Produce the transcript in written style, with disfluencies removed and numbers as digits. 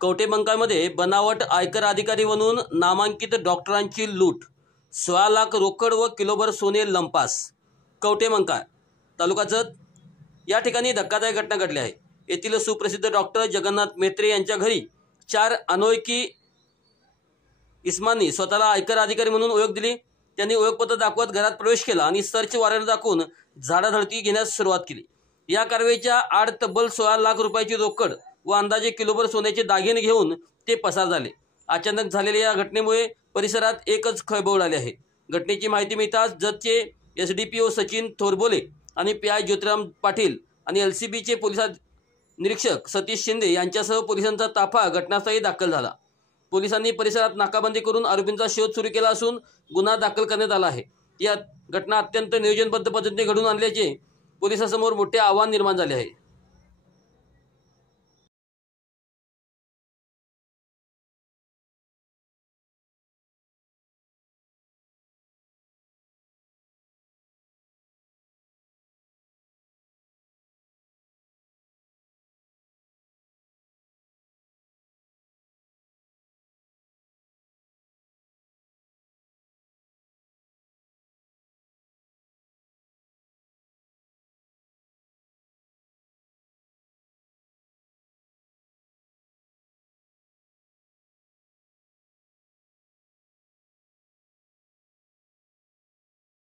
कवठेमंकाळमध्ये बनावट आयकर अधिकारी बनून नामांकित डॉक्टरांची लूट, 16 लाख रोकड व किलोभर सोने लंपास। कवठेमंकाळ तालुका जत या ठिकाणी धक्कादायक घटना घडली आहे। येथील सुप्रसिद्ध डॉक्टर जगन्नाथ मेत्रे यांच्या घरी 4 अनोळखी इसमांनी स्वतःला आयकर अधिकारी म्हणून ओळख दिली। त्यांनी ओळखपत्र दाखवत घरात प्रवेश केला आणि सर्च वॉरंट दाखवून झाडाझडती घेण्यास सुरुवात केली। या कारवाईच्या आड तब्बल 16 लाख रुपयाची रोकड व अंदाजे किलोभर सोन्याचे दागिने घेऊन ते पसार झाले। अचानक झालेल्या या घटनेमुळे परिसरात एकच खळबळ उडाली आहे। घटनेची माहिती मिळताच जतचे SDPO सचिन थोरबोले आणि PI ज्योतिराम पाटील आणि LCBचे पोलीस निरीक्षक सतीश शिंदे यांच्यासह पोलिसांचा ताफा घटनास्थळी दाखल झाला। पोलिसांनी परिसरात नाकाबंदी करून आरोपींचा शोध सुरू केला असून गुन्हा दाखल करण्यात आला आहे। या घटना अत्यंत नियोजनबद्ध पद्धतीने घडून आणल्याचे पोलिसांसमोर मोठे आव्हान निर्माण झाले आहे।